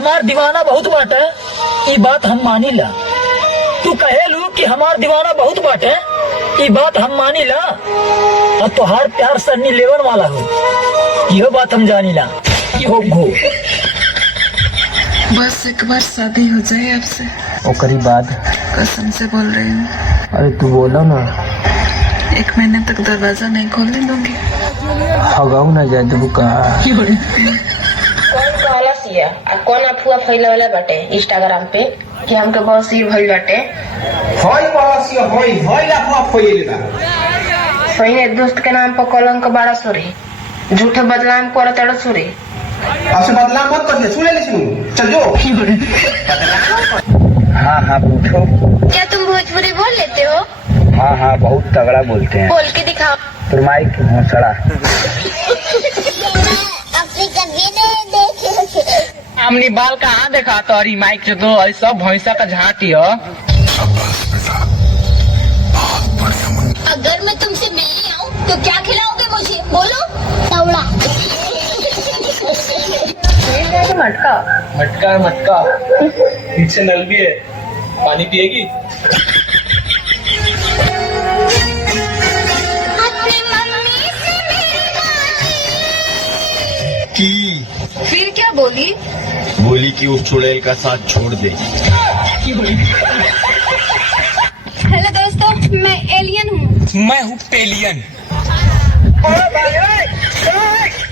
हमार दीवाना बहुत बाटे, ये बात हम मानी ला। तू कहेलू कि हमार दीवाना बहुत बाटे, ये बात हम मानी ला। और तुहार प्यार सन्नी लेवन वाला हो, यह बात हम जानी ला। हो बस एक बार शादी हो जाए आपसे, ओकरी बाद कसम से बोल रही हूँ। अरे तू बोला ना, 1 महीने तक दरवाजा नहीं खोलने दूंगी। हगाऊ ना जाए तो का। कौन कहला सिया आ कौन अफुआ फैलावला बाटे इंस्टाग्राम पे कि हमके बहुत ये भइल बाटे। होई पड़ोसिया होई अफवाह फैले बा। सही दोस्त के नाम पर कलंक बड़ा सोरी, झूठे बदनाम कर तड़ सोरी। आपसे बदलाव मत करिए, सुने ले सुनो, चल जो। हाँ पूछो। क्या तुम भोजपुरी बोल लेते हो? हाँ बहुत तगड़ा बोलते हैं। बोल के दिखाओ। तुरमाई की भोसड़ा। हमने बाल कहाँ देखा तो अरे माइक से तो सब भैंसा का झांटी हो। अगर मैं तुमसे मिलने आऊँ तो क्या खिलाओगे मुझे? बोलो। तवड़ा। मटका पीछे नल भी है, पानी पिएगी? फिर क्या बोली? बोली कि उस चुड़ैल का साथ छोड़ दे। हेलो दोस्तों, मैं एलियन हूँ। मैं हूँ पेलियन।